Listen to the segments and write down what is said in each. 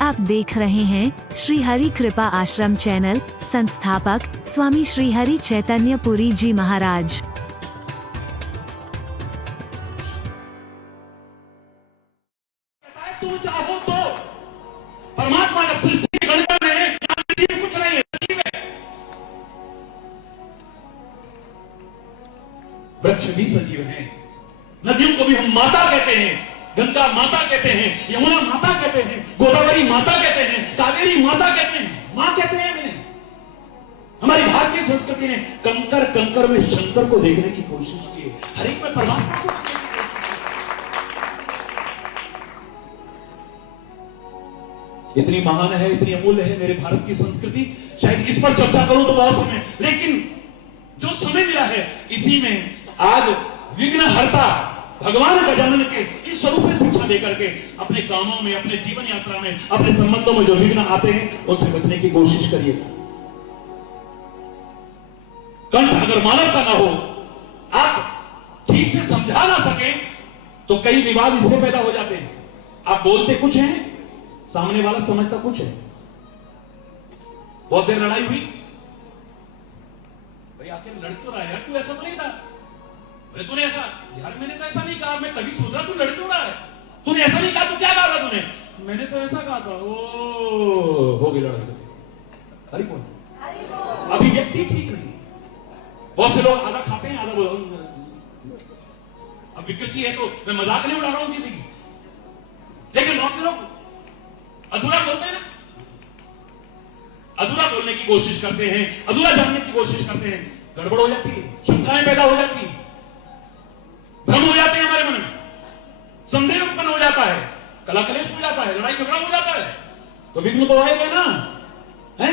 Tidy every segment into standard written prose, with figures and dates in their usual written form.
आप देख रहे हैं श्री हरि कृपा आश्रम चैनल। संस्थापक स्वामी श्री हरि चैतन्य पुरी जी महाराज। तुम चाहो तो परमात्मा का सृष्टि गणना में कुछ नहीं है। वृक्ष भी सजीव हैं, नदियों को भी हम माता कहते हैं, गंगा माता कहते हैं, यमुना माता कहते हैं, गोदावरी माता कहते हैं, कावेरी माता कहते हैं, मां कहते हैं। मैंने हमारी भारतीय संस्कृति ने कंकर कंकर में शंकर को देखने की कोशिश की है, हर एक में परमात्मा को देखने की कोशिश की। इतनी महान है, इतनी अमूल्य है मेरे भारत की संस्कृति। शायद इस पर चर्चा करूं तो बहुत समय, लेकिन जो समय मिला है इसी में आज विघ्नहर्ता भगवान गजानन के इस स्वरूप में शिक्षा देकर के अपने कामों में, अपने जीवन यात्रा में, अपने संबंधों में जो विघ्न आते हैं उनसे बचने की कोशिश करिए। कंठ अगर मानव का ना हो, आप ठीक से समझा ना सके तो कई विवाद इसमें पैदा हो जाते हैं। आप बोलते कुछ हैं, सामने वाला समझता कुछ है। बहुत देर लड़ाई हुई, भाई आखिर लड़ क्यों रहा है यार, तू ऐसा तो नहीं था, तूने ऐसा, यार मैंने तो ऐसा नहीं कहा, मैं तभी सोच रहा तू लड़ क्यों रहा है, तूने ऐसा नहीं कहा, तो क्या कहा था तूने, मैंने तो ऐसा कहा था। ओ हो गई लड़ाई। हरि बोल। अभिव्यक्ति ठीक नहीं। बहुत से लोग आधा खाते हैं, आधा बोल। अब विकृति है तो मैं मजाक नहीं उड़ा रहा हूं किसी की, लेकिन बहुत से लोग अधूरा बोलते हैं ना, अधूरा बोलने की कोशिश करते हैं, अधूरा जानने की कोशिश करते हैं, गड़बड़ हो जाती है, शंकाएं पैदा हो जाती है, भ्रम हो जाते हैं हमारे मन में, संदेह उत्पन्न हो जाता है, कला कलेश हो जाता है, लड़ाई झगड़ा हो जाता है, तो विघ्न तो आएगा ना। है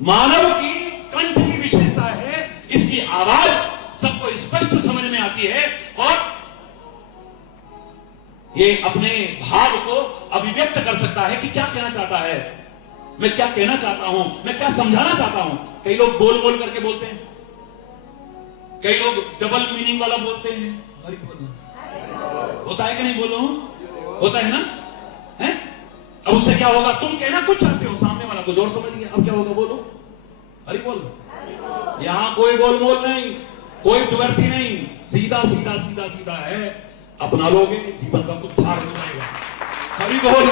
मानव की कंठ की विशेषता है, इसकी आवाज सबको स्पष्ट समझ में आती है और ये अपने भाव को अभिव्यक्त कर सकता है कि क्या कहना चाहता है, मैं क्या कहना चाहता हूं, मैं क्या समझाना चाहता हूं। कई लोग बोल बोल करके बोलते हैं, कई लोग डबल मीनिंग वाला बोलते हैं। हरि बोल होता है कि नहीं, बोलो होता है ना, है? अब उससे क्या होगा, तुम कहना कुछ चाहते हो, सामने वाला कुछ और समझ गया, अब क्या होगा, बोलो हरि बोल। यहां कोई गोलमोल नहीं, कोई द्व्यर्थी नहीं, सीधा सीधा सीधा सीधा है। अपना लोगे जीवन का उद्धार हो जाएगा। हरि बोल।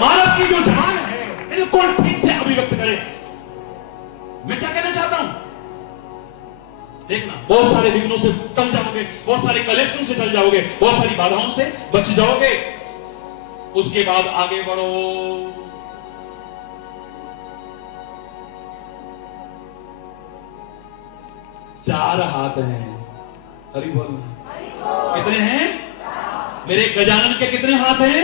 मानव की जो जबान है कौन ठीक से अभिव्यक्त करे, मैं क्या कहना चाहता हूं, देखना बहुत सारे विघ्नों से टल जाओगे, बहुत सारे कलेशों से टल जाओगे, बहुत सारी बाधाओं से बच जाओगे, उसके बाद आगे बढ़ो। चार हाथ हैं। हरि बोल। कितने हैं मेरे गजानन के, कितने हाथ हैं?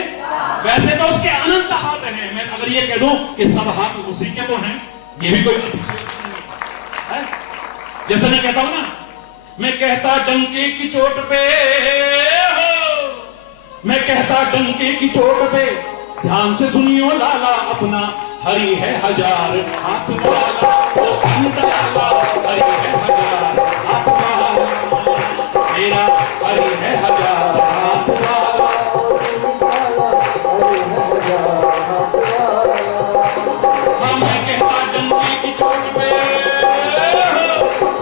वैसे तो उसके अनंत हाथ हैं। मैं अगर ये कह दूं कि सब हाथ उसी के तो हैं, ये भी कोई है? जैसे मैं कहता हूं ना, मैं कहता डंके की चोट पे हो, मैं कहता डंके की चोट पे, ध्यान से सुनियो लाला अपना, हरि है हजार हाथ वाला, वो दयाला, हरि है हजार हाथ वाला, मेरा हरि है हजार हाथ वाला। हाँ मैं कहता डंके की चोट पे,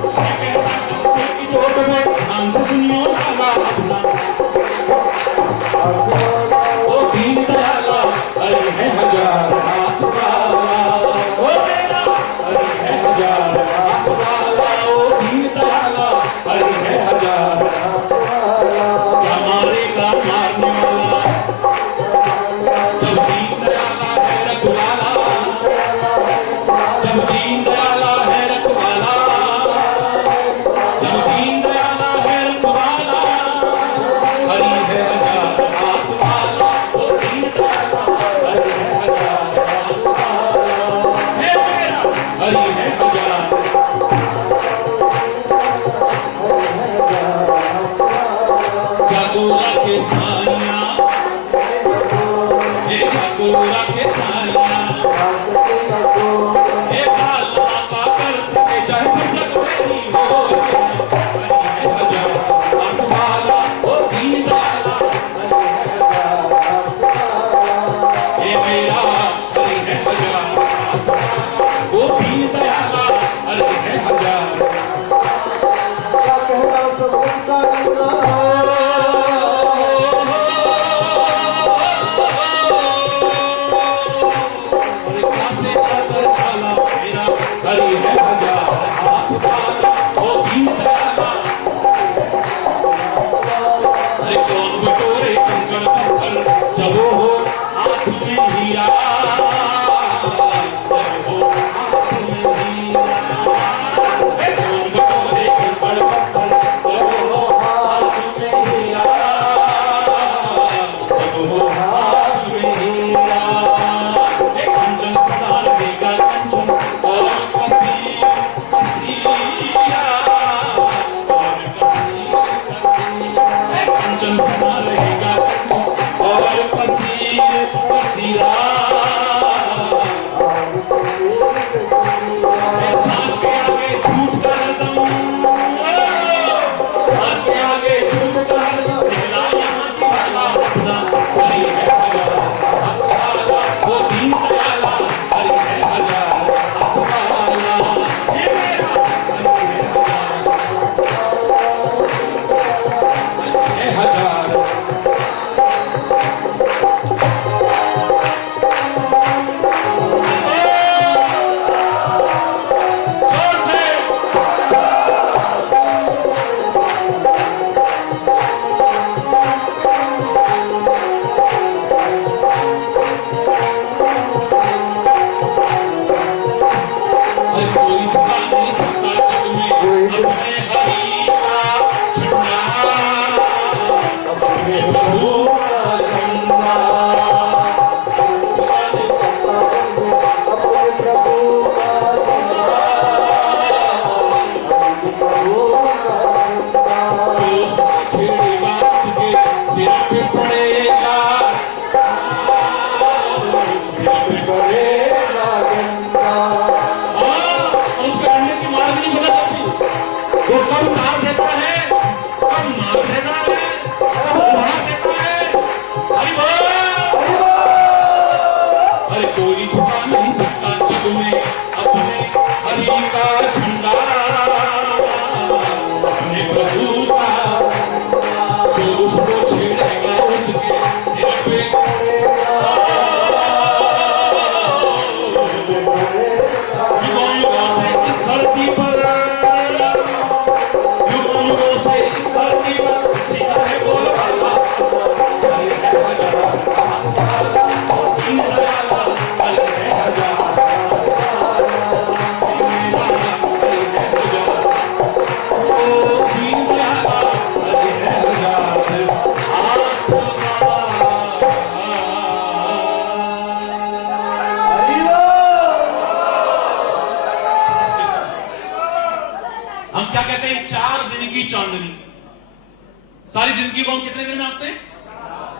मैं कहता डंके की चोट पे, ध्यान से सुनियो लाला अपना, वो दीन दयाला, हरि है हजार हाथ वाला, वो मेरा हरि है हजार हाथ वाला,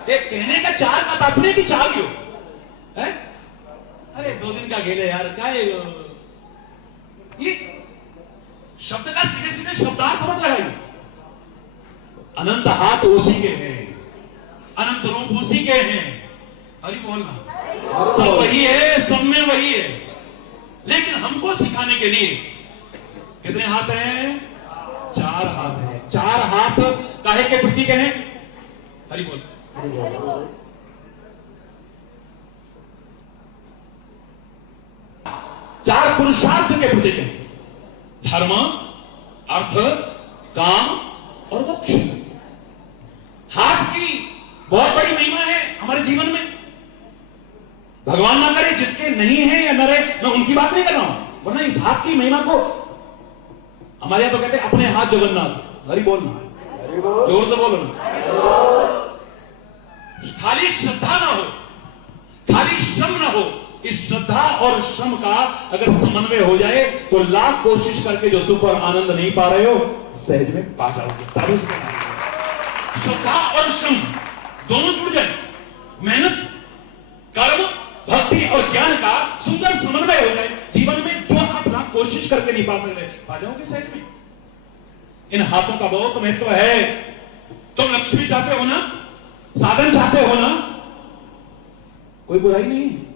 एक कहने का चार का तात्पर्य की चाल हो है। अरे 2 दिन का गेले यार, क्या है ये शब्द का सीधे सीधे शब्दार्थ मत लगाइए। अनंत हाथ उसी के हैं, अनंत रूप उसी के हैं। हरि बोलना, सब वही है, सब में वही है। लेकिन हमको सिखाने के लिए कितने हाथ हैं? 4 हाथ हैं। 4 हाथ काहे के प्रतीक हैं? हरि बोल। 4 पुरुषार्थ के प्रतीक हैं, धर्म, अर्थ, काम और मोक्ष। हाथ की बहुत बड़ी महिमा है हमारे जीवन में। भगवान ना करे जिसके नहीं है या न रहे, मैं उनकी बात नहीं कर रहा हूं, वरना इस हाथ की महिमा को हमारे यहां तो कहते हैं अपने हाथ जगन्नाथ। हरि बोलना, जोर से बोलो ना। खाली श्रद्धा ना हो, खाली श्रम ना हो। इस श्रद्धा और श्रम का अगर समन्वय हो जाए तो लाख कोशिश करके जो सुख और आनंद नहीं पा रहे हो सहज में पा जाओगे। श्रद्धा और श्रम दोनों जुड़ जाए, मेहनत, कर्म, भक्ति और ज्ञान का सुंदर समन्वय हो जाए जीवन में, जो आप लाख कोशिश करके नहीं पा सकते पा जाओगे सहज में। इन हाथों का बहुत महत्व है। तुम लक्ष्मी चाहते हो ना, साधन चाहते हो ना, कोई बुराई नहीं है।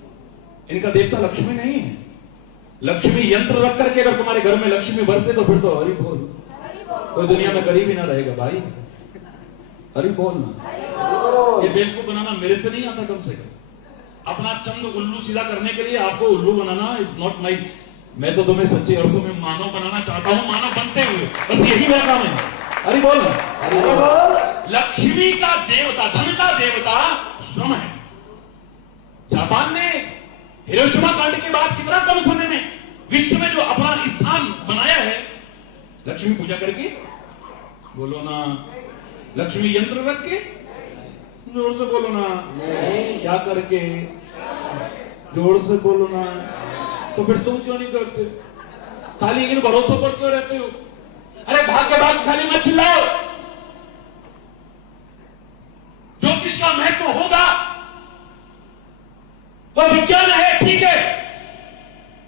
इनका देवता लक्ष्मी नहीं है। लक्ष्मी यंत्र रख करके अगर तुम्हारे घर में लक्ष्मी बरसे तो फिर तो हरि बोल, कोई दुनिया में गरीब ही ना रहेगा भाई। हरि बोल ना। ये बेवकूफ बनाना मेरे से नहीं आता। कम से कम अपना चंद उल्लू सीधा करने के लिए आपको उल्लू बनाना इज नॉट माई। मैं तो तुम्हें सच्चे अर्थों में मानव बनाना चाहता हूं, मानव बनते हुए, बस यही मेरा काम है। हरि बोल ना। लक्ष्मी का देवता, धन का देवता श्रम है। जापान ने हिरोशिमा कांड के बाद कितना कम समय में विश्व में जो अपना स्थान बनाया है लक्ष्मी पूजा करके। बोलो ना, लक्ष्मी यंत्र रख के, जोर से बोलो ना। क्या करके? जोर से बोलो ना। तो फिर तुम क्यों नहीं करते? खाली इन भरोसों पर क्यों रहते हो? अरे भाग के बाद खाली मत चिल्लाओ। ज्योतिष का महत्व होगा, वह विज्ञान है, ठीक है,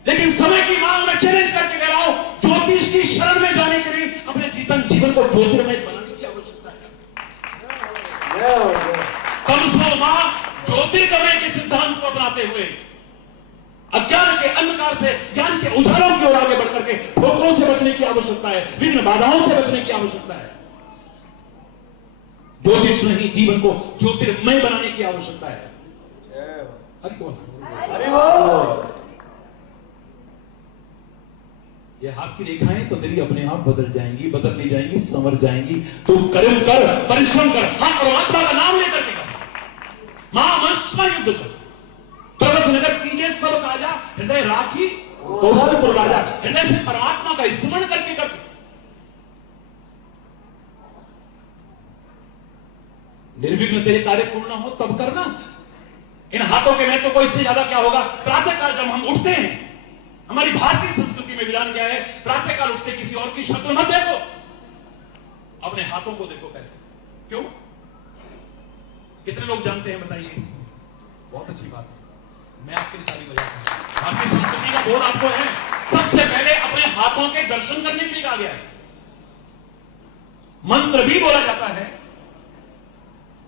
लेकिन समय की मांग में चैलेंज करके कह रहा हूं, ज्योतिष की शरण में जाने के लिए अपने जीवन को ज्योतिर्मय बनाने की आवश्यकता है। कम सो मां ज्योतिर्गमय के सिद्धांत को अपनाते हुए अज्ञान के अंधकार से ज्ञान के उजालों की ओर आगे बढ़कर के ठोकरों से बचने की आवश्यकता है, विघ्न बाधाओं से बचने की आवश्यकता है। ज्योतिष नहीं, जीवन को ज्योतिर्मय बनाने की आवश्यकता है। हरि बोल। ये हाथ की रेखाएं तो तेरी अपने आप बदल जाएंगी, बदल नहीं जाएंगी, संवर जाएंगी। तो कर्म कर, परिश्रम कर, हाँ परमात्मा का नाम लेकर के कर। मां मस्मा युद्ध चल, प्रवस नगर कीजिए सब काजा, हृदय राखी कौशलपुर राजा। हृदय से परमात्मा का स्मरण करके कर। निर्विघ्न तेरे कार्य पूर्ण हो तब करना। इन हाथों के महत्व को इससे ज्यादा क्या होगा? प्रातः काल जब हम उठते हैं, हमारी भारतीय संस्कृति में विधान क्या है? प्रातः काल उठते किसी और की शक्ल मत देखो, अपने हाथों को देखो पहले। क्यों? कितने लोग जानते हैं बताइए? इसमें बहुत अच्छी बात है, मैं आपके लिए ताली बजाता हूं। भारतीय संस्कृति का बोध आपको है। सबसे पहले अपने हाथों के दर्शन करने के लिए कहा गया है। मंत्र भी बोला जाता है,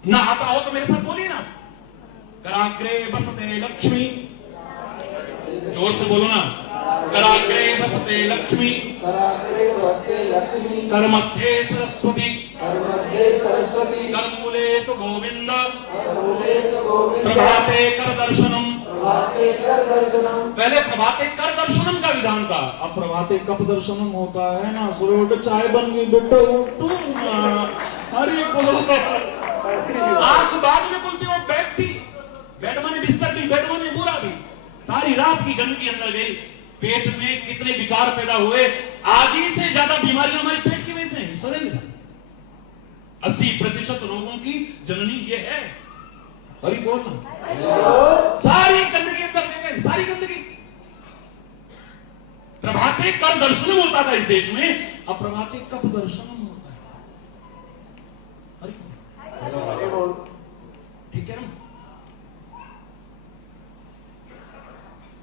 ना आता हो तो मेरे साथ बोलिए ना। कराग्रे बसते लक्ष्मी, जोर से बोलो ना। कराग्रे बसते लक्ष्मी, करमध्ये सरस्वती, करमूले तो गोविंद, प्रभाते कर दर्शनम। पहले प्रभाते कर दर्शनम का विधान था, अब प्रभाते कप दर्शनम होता है ना। सुबह उठ चाय बन गई, बेटा उठो ना। अरे बोलो, आंख बाद में खुलती हो, बैठ थी, बेड माने बिस्तर भी, बेड माने बुरा भी। सारी रात की गंदगी अंदर गई, पेट में कितने विकार पैदा हुए। आधी से ज्यादा बीमारियां हमारे पेट की वजह से हैं। सही नहीं, 80% रोगों की जननी ये है। हरि बोल ना। सारी गंदगी अंदर गई, सारी गंदगी। प्रभाते कर दर्शनम होता था इस देश में, अब प्रभाते कप दर्शनम होता है। हरि बोल। ठीक है ना?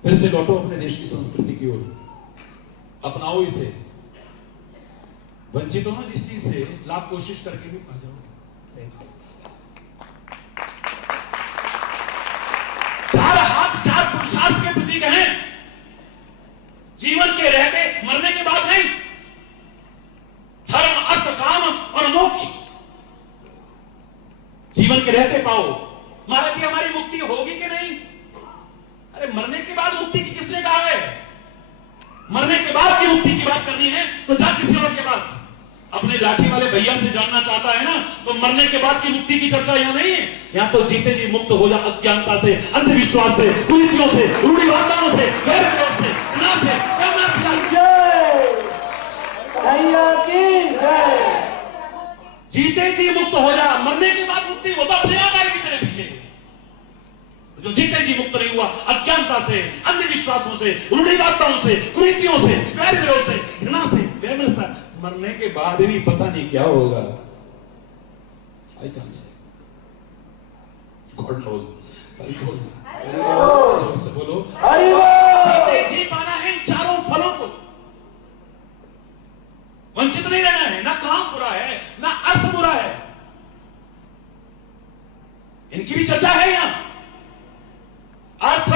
फिर से लौटो अपने देश की संस्कृति की ओर, अपनाओ इसे। वंचित हो ना जिस चीज से, लाभ कोशिश करके भी पा जाओगे। सही। चार हाथ चार पुरुषार्थ के प्रतीक हैं, जीवन के रहते मरने के बाद नहीं। धर्म, अर्थ, काम और मोक्ष जीवन के रहते पाओ। महाराज जी हमारी मुक्ति होगी कि नहीं? अरे मरने के बाद मुक्ति की किसने कहा है? मरने के बाद की मुक्ति की बात करनी है तो जा किसी और के पास। अपने लाठी वाले भैया से जानना चाहता है ना, तो मरने के बाद की मुक्ति की चर्चा यहां नहीं है। यहां तो जीते जी मुक्त हो जा अज्ञानता से, अंधविश्वास से, कुरीतियों से, रूढ़िवादियों से, गैर विरोध से, घृणा से, करुणा से। जीते जी मुक्त हो जा। मरने के बाद मुक्ति वो तो अपने आप आएगी तेरे पीछे। जो जीते जी मुक्त नहीं हुआ अज्ञानता से, अंधविश्वासों से, रूढ़िवादियों से, कुरीतियों से, गैर विरोध से, घृणा से, बेमिलता, मरने के बाद भी पता नहीं क्या होगा। I can say God knows. जोर से बोलो, जीते जी पाना है इन चारों फलों को। वंचित नहीं रहना है। ना काम बुरा है, ना अर्थ बुरा है, इनकी भी चर्चा है यहां। अर्थ,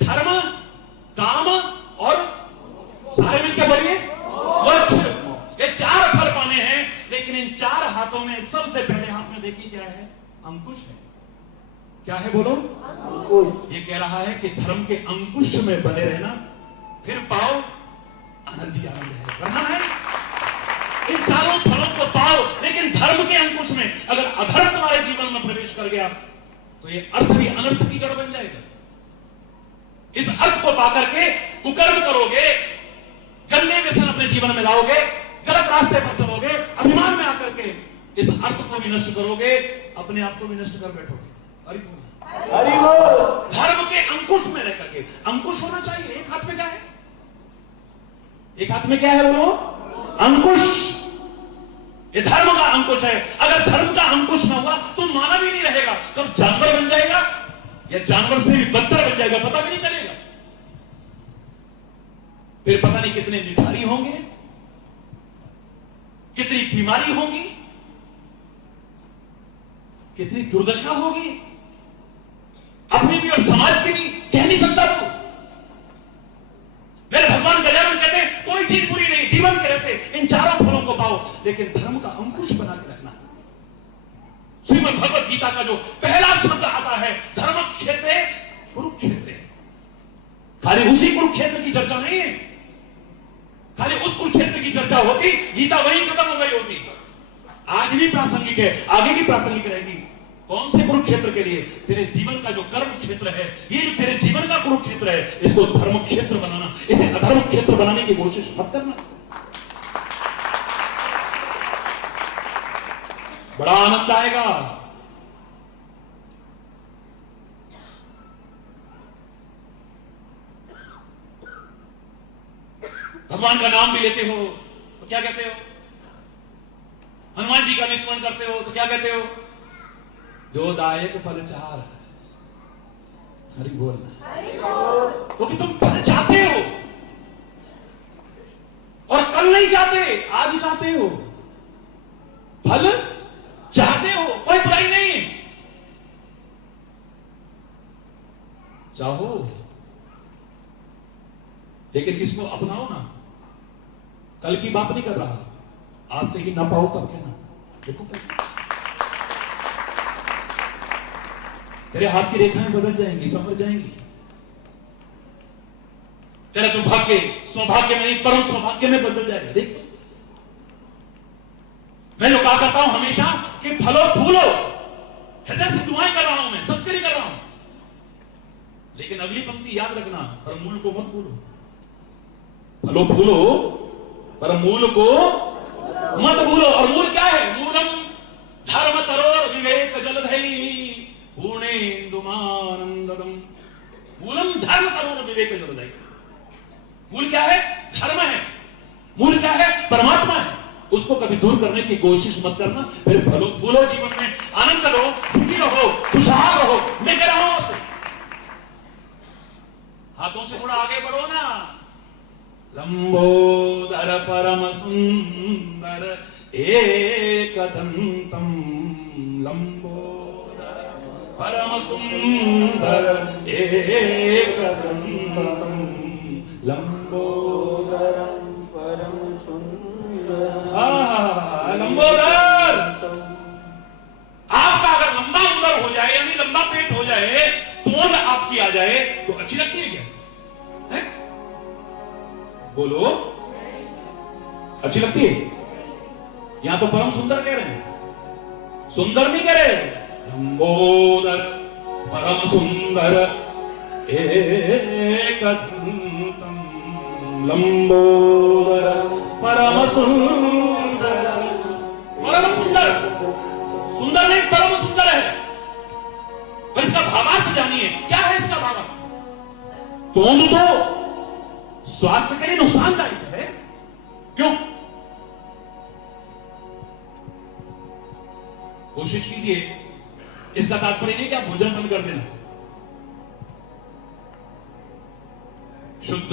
धर्म, काम और सारे मिलकर बोलिए मोक्ष। ये चार फल पाने हैं, लेकिन इन चार हाथों में सबसे पहले हाथ में देखिए क्या है? अंकुश है। क्या है बोलो? अंकुश। ये कह रहा है कि धर्म के अंकुश में बने रहना, फिर पाओ आनंद ही आनंद है। वरना है इन चारों फलों को पाओ, लेकिन धर्म के अंकुश में अगर अधर्म तुम्हारे जीवन में प्रवेश कर गया तो ये अर्थ भी अनर्थ की जड़ बन जाएगा। इस अर्थ को पाकर के कुकर्म करोगे, गंदे व्यसन अपने जीवन में लाओगे, गलत रास्ते पर चलोगे, अभिमान में आकर के इस अर्थ को भी नष्ट करोगे, अपने आप को भी नष्ट कर बैठोगे। हरि बोल। धर्म के अंकुश में रह करके, अंकुश होना चाहिए। एक हाथ में क्या है? एक हाथ में क्या है बोलो? अंकुश। ये धर्म का अंकुश है। अगर धर्म का अंकुश न हुआ तो मानव ही नहीं रहेगा, कब जानवर बन जाएगा या जानवर से भी बदतर बन जाएगा, पता भी नहीं चलेगा। फिर पता नहीं कितने निधारी होंगे, कितनी बीमारी होगी, कितनी दुर्दशा होगी, अपनी भी और समाज की भी कह नहीं सकता तू। मेरे भगवान गजानन कहते हैं कोई चीज बुरी नहीं, जीवन के रहते इन चारों फलों को पाओ, लेकिन धर्म का अंकुश बना के रखना। श्रीमद् भगवत गीता का जो पहला शब्द आता है धर्म क्षेत्र कुरुक्षेत्र, खाली उसी कुरुक्षेत्र की चर्चा नहीं है। खाली उस कुरुक्षेत्र की चर्चा होती, गीता वहीं खत्म हो गई होती। आज भी प्रासंगिक है, आगे भी प्रासंगिक रहेगी। कौन से कुरुक्षेत्र के लिए? तेरे जीवन का जो कर्म क्षेत्र है, ये जो तेरे जीवन का कुरुक्षेत्र है, इसको धर्म क्षेत्र बनाना, इसे अधर्म क्षेत्र बनाने की कोशिश मत करना। बड़ा आनंद आएगा। भगवान का नाम भी लेते हो तो क्या कहते हो? हनुमान जी का भी स्मरण करते हो तो क्या कहते हो? जो दायक फल चार। हरि बोल। क्योंकि तुम फल चाहते हो और कल नहीं चाहते, आज चाहते हो। फल चाहते हो, कोई बुराई नहीं है, चाहो, लेकिन इसको अपनाओ ना। कल की बात नहीं कर रहा, आज से ही ना पाओ तब कहना। देखो तेरे हाथ की रेखाएं बदल जाएंगी, संवर जाएंगी। तेरा दुर्भाग्य सौभाग्य में नहीं, परम सौभाग्य में बदल जाएगा। देख तो मैं लोग कहा करता हूं हमेशा कि फलो फूलो, हृदय से दुआएं कर रहा हूं, मैं सबके लिए कर रहा हूं, लेकिन अगली पंक्ति याद रखना, पर मूल को मत भूलो। फलो फूलो पर मूल को मत भूलो। और मूल क्या है? मूलम धर्म तरोर विवेक जलधई पूर्णेन्दुमानंदम। मूलम धर्म तरोर विवेक जलधई। मूल क्या है? धर्म है। मूल क्या है? परमात्मा है। उसको कभी दूर करने की कोशिश मत करना। फिर भूलो जीवन में, आनंद लो, सुखी रहो, खुशहाल रहो। मैं कह रहा हूं आपसे, हाथों से थोड़ा आगे बढ़ो ना। लंबोदर परम सुंदर एकदंतम, लंबोदर परम सुंदर एकदंतम, लंबोदर परम सुंदर। लंबोदर, आपका अगर लंबा उदर हो जाए, यानी लंबा पेट हो जाए, तोंद आपकी आ जाए, तो अच्छी लगती है क्या? है? बोलो, अच्छी लगती है? यहां तो परम सुंदर कह रहे हैं, सुंदर नहीं कह रहे। लंबोदर परम सुंदर एकदंतम, लंबोदर परम सुंदर। परम सुंदर, सुंदर नहीं, परम सुंदर है। पर इसका भावार्थ जानिए, क्या है इसका भावार्थ? तोंद तो स्वास्थ्य के लिए नुकसानदायक है। क्यों? कोशिश कीजिए, इसका तात्पर्य नहीं कि आप भोजन बंद कर देना। शुद्ध,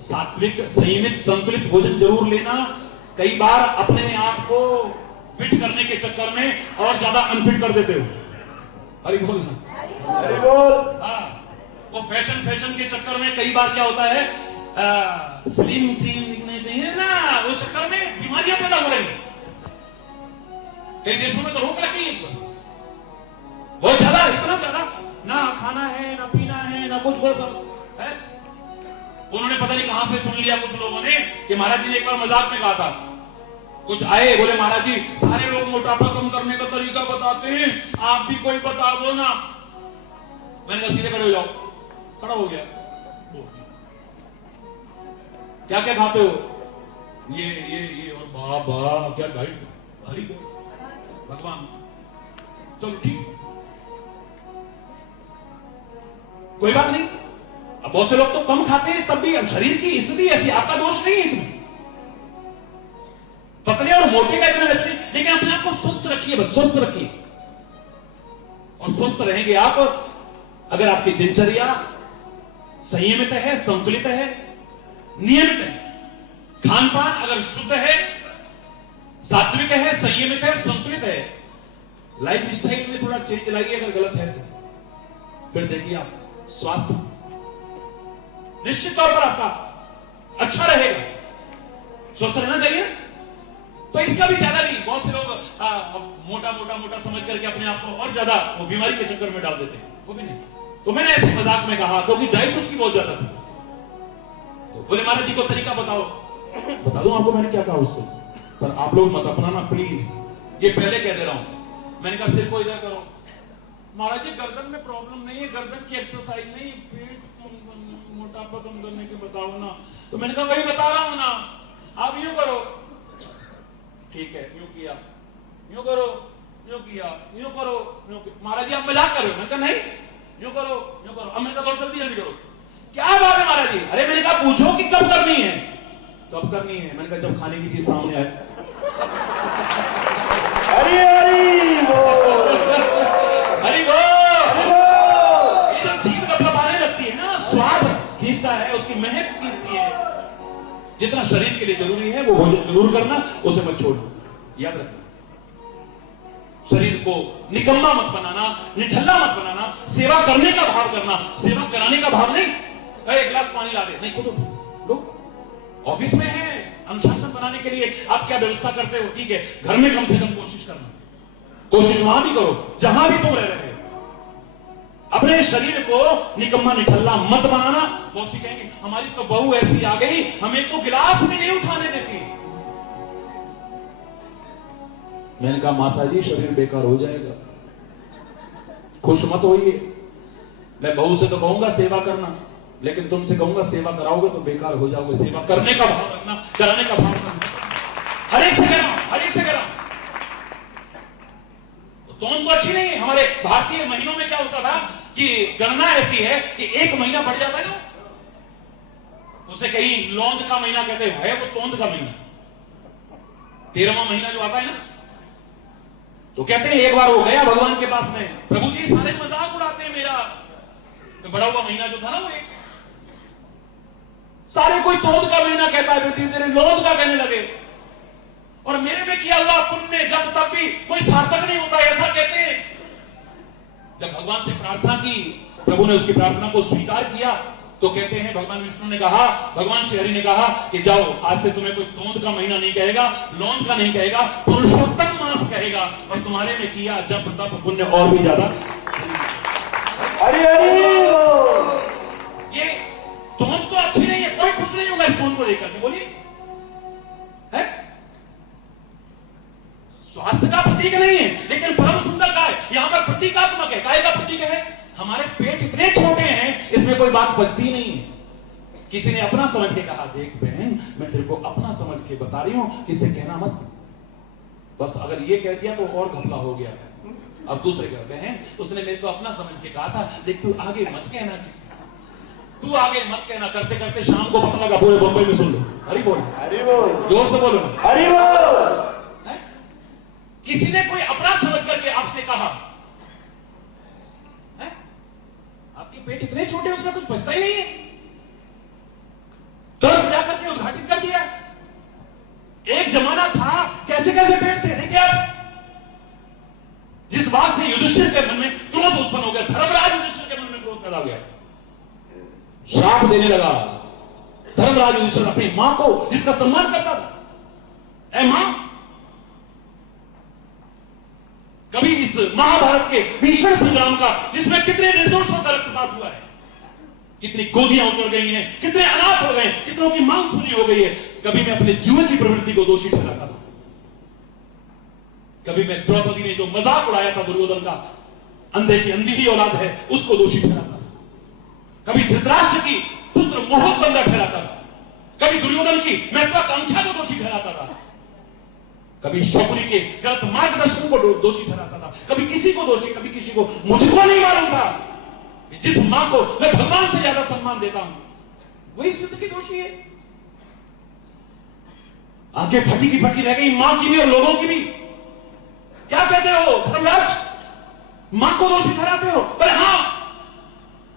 सात्विक, संयमित, संतुलित भोजन जरूर लेना। कई बार अपने आप को फिट करने के चक्कर में और ज्यादा अनफिट कर देते हो। हरि बोल, हरि बोल। हाँ, वो फैशन के चक्कर में कई बार क्या होता है, स्लिम ट्रिम दिखने चाहिए ना, उस चक्कर में बीमारियां पैदा हो रही है। कई देशों में तो रोक लगी है इस पर, बहुत ज्यादा, इतना ज्यादा, ना खाना है, ना पीना है, ना कुछ बस है। उन्होंने पता नहीं कहां से सुन लिया कुछ लोगों ने कि महाराज जी ने एक बार मजाक में कहा था, कुछ आए बोले महाराज जी सारे लोग मोटापा कम करने का तरीका बताते हैं, आप भी कोई बता दो ना। मैंने कहा सीधे खड़े हो जाओ। खड़ा हो गया, क्या क्या खाते हो? ये और बाबा क्या डाइट, भारी भगवान। चलो ठीक, कोई बात नहीं। अब बहुत से लोग तो कम खाते हैं, तब भी शरीर की स्थिति ऐसी, आपका दोष नहीं है इसमें। पतले और मोटे का इतना वैसे नहीं, लेकिन अपने आप को स्वस्थ रखिए, बस स्वस्थ रखिए। और स्वस्थ रहेंगे आप अगर आपकी दिनचर्या संयमित है, संतुलित है, नियमित है। खान पान अगर शुद्ध है, सात्विक है, संयमित है, संतुलित है। लाइफ स्टाइल में थोड़ा चेंज लाइए अगर गलत है तो। फिर देखिए आप स्वास्थ्य निश्चित तौर पर आपका अच्छा रहेगा। स्वस्थ रहना चाहिए, तो इसका भी ज्यादा नहीं। बहुत से लोग मोटा समझ करके अपने आप को और ज्यादा वो बीमारी के चक्कर में डाल देते हैं, वो भी नहीं। तो मैंने ऐसे मजाक में कहा, क्योंकि डाइट उसकी बहुत ज्यादा थी। तो बोले महाराज जी को तरीका बताओ। बता दूं आपको मैंने क्या कहा उसको, पर आप लोग मत अपनाना प्लीज, ये पहले कह दे रहा हूं। मैंने कहा सिर को इधर करो। महाराज जी गर्दन में प्रॉब्लम नहीं है, गर्दन की एक्सरसाइज नहीं, पेट मोटापा कम करने के बताओ ना। तो मैंने कहा वही बता रहा हूं ना, आप यूं करो। ठीक है, यूं किया, यूं करो, यूं किया, यूं करो, यूं किया। महाराज जी आप मजाक कर रहे हो? मैंने कहा नहीं, यूं करो, यूं करो। अब मैंने कहा जल्दी जल्दी करो। क्या बात है महाराज जी? अरे मैंने कहा पूछो कि कब करनी है। कब करनी है? मैंने कहा जब खाने की चीज सामने आए। हरी हरी बोल, हरी बोल। ये जब जीभ कपकपाने लगती है ना, स्वाद खींचता है, उसकी महक खींचती है। जितना शरीर के लिए जरूरी है वो भोजन जरूर करना, उसे मत छोड़ना। याद रखना, शरीर को निकम्मा मत बनाना, निठल्ला मत बनाना। सेवा करने का भाव करना, सेवा कराने का भाव नहीं। एक गिलास पानी ला दे, नहीं खुद लो। ऑफिस में है, अनुशासन बनाने के लिए आप क्या व्यवस्था करते हो? ठीक है, घर में कम से कम कोशिश करना। कोशिश वहां भी करो जहां भी तुम रह रहे हो। अपने शरीर को निकम्मा निठल्ला मत बनाना। वो कहेंगे हमारी तो बहू ऐसी आ गई, हमें तो गिलास भी नहीं उठाने देती। मैंने कहा माता जी शरीर बेकार हो जाएगा, खुश मत होइए। मैं बहू से तो कहूंगा सेवा करना, लेकिन तुमसे कहूंगा सेवा कराओगे तो बेकार हो जाओगे। सेवा करने का भाव रखना, कराने का भाव रखना। हरे से करा, हरे से करा। तो तो अच्छी नहीं है। हमारे भारतीय महीनों में क्या होता था कि गणना ऐसी है कि एक महीना बढ़ जाता है ना, उसे कहीं लौंद का महीना कहते हैं, वो तोंद का महीना। 13वां महीना जो आता है ना, तो कहते हैं एक बार वो गया भगवान के पास में, प्रभु जी सारे मजाक उड़ाते हैं मेरा। तो बड़ा हुआ महीना जो था ना वो एक सारे कोई तोड़ का महीना कहता है, धीरे धीरे लोध का कहने लगे। और मेरे में किया हुआ पुण्य जब तक भी कोई सार्थक नहीं होता, ऐसा कहते हैं। जब भगवान से प्रार्थना की, प्रभु ने उसकी प्रार्थना को स्वीकार किया, तो कहते हैं भगवान विष्णु ने कहा, भगवान श्री हरि ने कहा कि जाओ, आज से तुम्हें कोई तोंद का महीना नहीं कहेगा, लोन का नहीं कहेगा, पुरुषोत्तम मास कहेगा। और तुम्हारे में किया जब तब पुण्य और भी ज्यादा। हरि हरि। ये तोंद तो अच्छी नहीं है, कोई खुश नहीं होगा इस तोंद को लेकर के, बोलिए। है स्वास्थ्य का प्रतीक नहीं है, लेकिन परम सुंदर काय, यहां पर प्रतीकात्मक है। काय का प्रतीक है, हमारे पेट इतने छोटे हैं, इसमें कोई बात बचती नहीं है। किसी ने अपना समझ के कहा, देख बहन मैं तेरे को अपना समझ के बता रही हूं, किसे कहना मत। बस अगर ये कह दिया तो और घपला हो गया। अब दूसरे का, बहन उसने मेरे को अपना समझ के कहा था, देख तू आगे मत कहना किसी से, तू आगे मत कहना। करते करते शाम को पता लगा पूरे बम्बई में सुन लो, हरि बोल, हरि बोल, जोर से बोलो, हरि बोल। किसी ने कोई अपना समझ करके आपसे कहा, आपके पेट इतने छोटे, उसमें कुछ बचता ही नहीं है, तुरंत जाकर के उद्घाटित कर दिया। एक जमाना था, कैसे कैसे पेट थे, देखिए आप। जिस बात से युधिष्ठिर के मन में क्रोध उत्पन्न हो गया, धर्मराज युधिष्ठिर के मन में क्रोध पैदा हो गया, श्राप देने लगा। धर्मराज युधिष्ठिर अपनी मां को, जिसका सम्मान करता था, ऐ मां, कभी इस महाभारत के भीषण संग्राम का, जिसमें कितने निर्दोषों का रक्तपात हुआ है, कितनी गोदियां उतर गई हैं, कितने अनाथ हो गए, कितनों की मांग सूनी हो गई है, कभी मैं अपने जीवन की प्रवृत्ति को दोषी ठहराता था। कभी मैं द्रौपदी ने जो मजाक उड़ाया था दुर्योधन का, अंधे की अंधी ही औलाद है, उसको दोषी ठहराता था। कभी धृतराष्ट्र की पुत्र मोहबंदा ठहराता था, कभी दुर्योधन की महत्वाकांक्षा को दोषी ठहराता था, कभी शकुनी के गलत मार्गदर्शन को दोषी ठहराता था, कभी किसी को दोषी, कभी किसी को। मुझको नहीं मालूम था जिस मां को मैं भगवान से ज्यादा सम्मान देता हूं, वही सिद्ध की दोषी है। आंखें फटी की फटी रह गई, मां की भी और लोगों की भी। क्या कहते हो धर्मराज, मां को दोषी ठहराते हो? पर हां,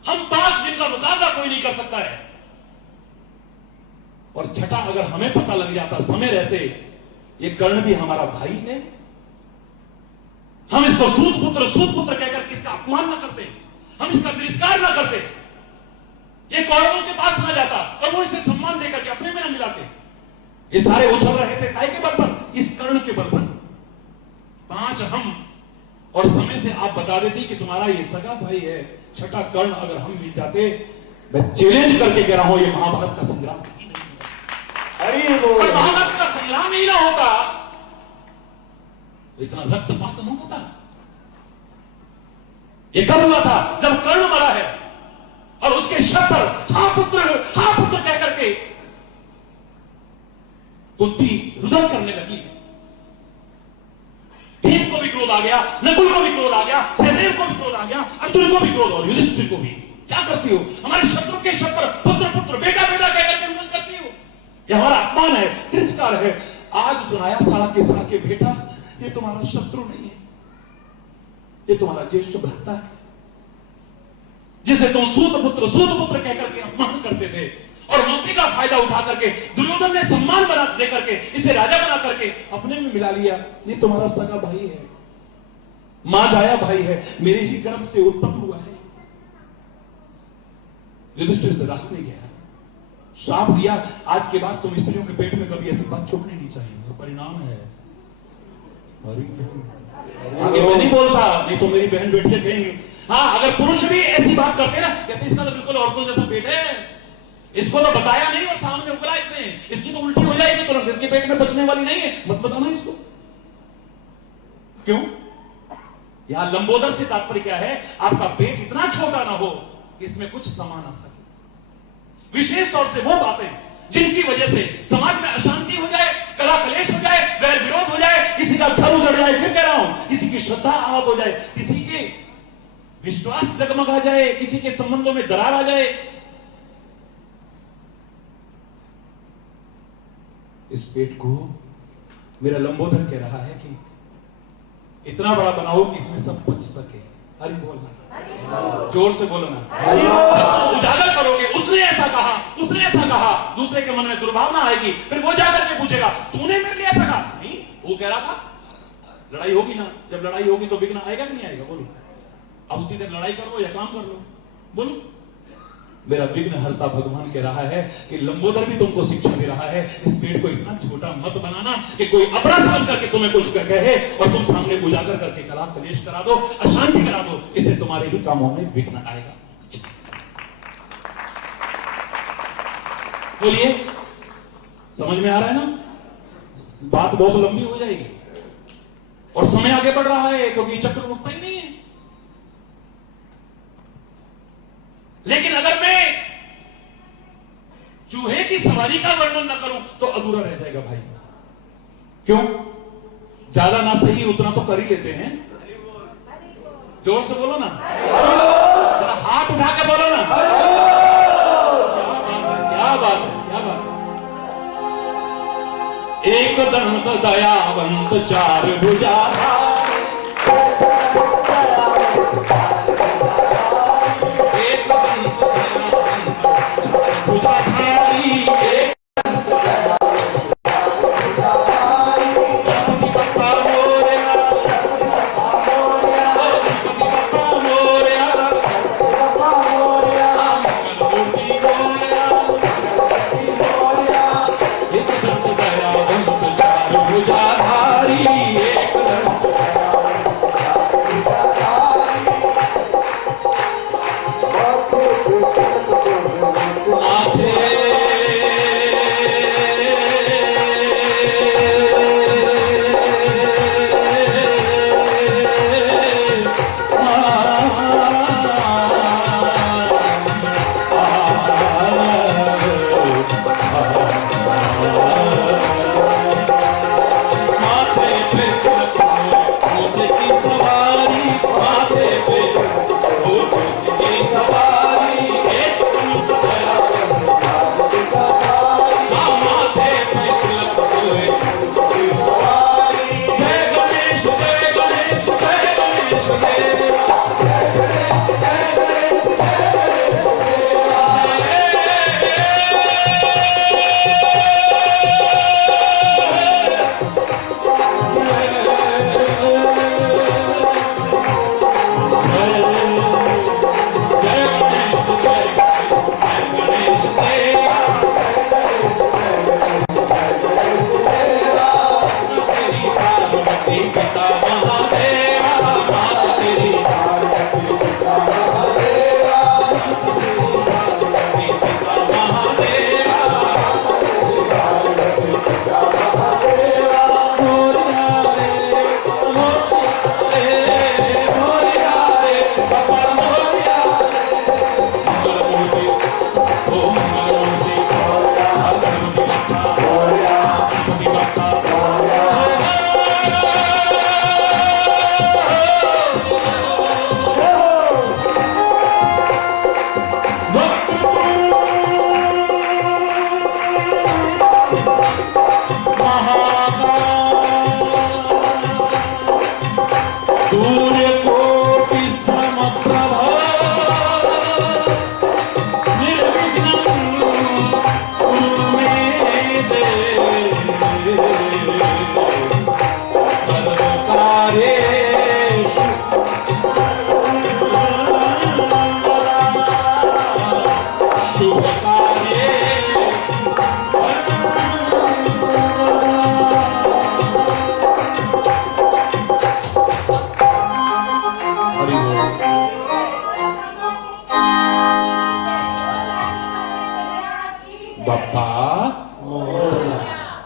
हम 5 दिन का मुकाबला कोई नहीं कर सकता है। और छठा, अगर हमें पता लग जाता समय रहते, ये कर्ण भी हमारा भाई है, हम इसको सूत पुत्र कहकर इसका अपमान ना करते, हम इसका तिरस्कार ना करते, ये कौरवों के पास ना जाता और वो इसे सम्मान देकर के अपने में ना मिलाते। ये सारे उछल रहे थे काय के बल पर? इस कर्ण के बल पर। 5 हम, और समय से आप बता देती कि तुम्हारा ये सगा भाई है। छठा कर्ण अगर हम मिल जाते, मैं चैलेंज करके कह रहा हूं, ये महाभारत का संग्राम ही नहीं होता। हरि बोल। महाभारत का संग्राम ही ना होता तो इतना रक्तपात न होता। ये कब हुआ था? जब कर्ण मरा है और उसके शव पर हा पुत्र कह करके कुंती रुदन करने लगी। भीम को भी क्रोध आ गया, नकुल को भी क्रोध आ गया, सहदेव को भी क्रोध आ गया, अर्जुन को भी क्रोध और युधिष्ठिर को भी। क्या करती हो? हमारे शत्रु के शव पर पुत्र बेटा कह करके रुदन करती हो। यह हमारा अपमान है, तिरस्कार है। आज सुनाया सारा किस्सा के बेटा, ये तुम्हारा शत्रु नहीं है, ये तुम्हारा ज्येष्ठ भ्राता है, जिसे तुम सूत पुत्र कह करके अपमान करते थे। और मौके का फायदा उठा करके दुर्योधन ने सम्मान बना दे करके इसे राजा बना करके अपने में मिला लिया। ये तुम्हारा सगा भाई है, मां जाया भाई है, मेरे ही गर्भ से उत्पन्न हुआ है। युधिष्ठिर से राहत नहीं गया, श्राप दिया, आज के बाद तुम स्त्रियों के पेट में कभी ऐसी बात छोड़नी नहीं चाहिए। तो परिणाम है, आगे मैं नहीं बोलता, नहीं तो मेरी बहन बेटियां कहेंगी। हाँ, अगर पुरुष भी ऐसी बात करते ना, कहते इसका तो बिल्कुल औरतों जैसा पेट है, इसको तो बताया नहीं और सामने उगला इसने, इसकी तो उल्टी हो जाएगी तुरंत, इसके पेट में बचने वाली नहीं है, मत बताना इसको। क्यों? यहां लंबोदर से तात्पर्य क्या है? आपका पेट इतना छोटा ना हो इसमें कुछ समा ना सके। विशेष तौर से वो बातें जिनकी वजह से समाज में अशांति हो जाए, कला कलेश हो जाए, वैर विरोध हो जाए, किसी का घर उजड़ जाए, फिर कह रहा हूं, किसी की श्रद्धा आहत हो जाए, किसी के विश्वास डगमगा जाए, किसी के संबंधों में दरार आ जाए, इस पेट को मेरा लंबोदर कह रहा है कि इतना बड़ा बनाओ कि इसमें सब बच सके। हरि बोल, जोर से बोलो ना। उजागर करोगे, उसने ऐसा कहा, उसने ऐसा कहा, दूसरे के मन में दुर्भावना आएगी, फिर वो जाकर के पूछेगा तूने मेरे लिए ऐसा कहा। नहीं, वो कह रहा था। लड़ाई होगी ना, जब लड़ाई होगी तो विघ्न आएगा कि नहीं आएगा? बोलो। अब उतनी देर लड़ाई कर लो या काम कर लो, बोलो। मेरा विघ्न हरता भगवान कह रहा है कि लंबोदर भी तुमको शिक्षा दे रहा है, इस पेड़ को इतना छोटा मत बनाना कि कोई अपना समझ करके तुम्हें कुछ कहे और तुम सामने उजागर करके कलह कलेश करा दो, अशांति करा दो। इससे तुम्हारे ही कामों में विघ्न आएगा। बोलिए, समझ में आ रहा है ना? बात बहुत लंबी हो जाएगी और समय आगे बढ़ रहा है क्योंकि चक्र रुकता ही नहीं है। लेकिन अगर मैं चूहे की सवारी का वर्णन न करूं तो अधूरा रह जाएगा भाई। क्यों? ज्यादा ना सही उतना तो कर ही लेते हैं। जोर से बोलो ना, जरा हाथ उठा के बोलो ना। क्या बात है, क्या बात है। एक दंत दयावंत चार भुजाधार,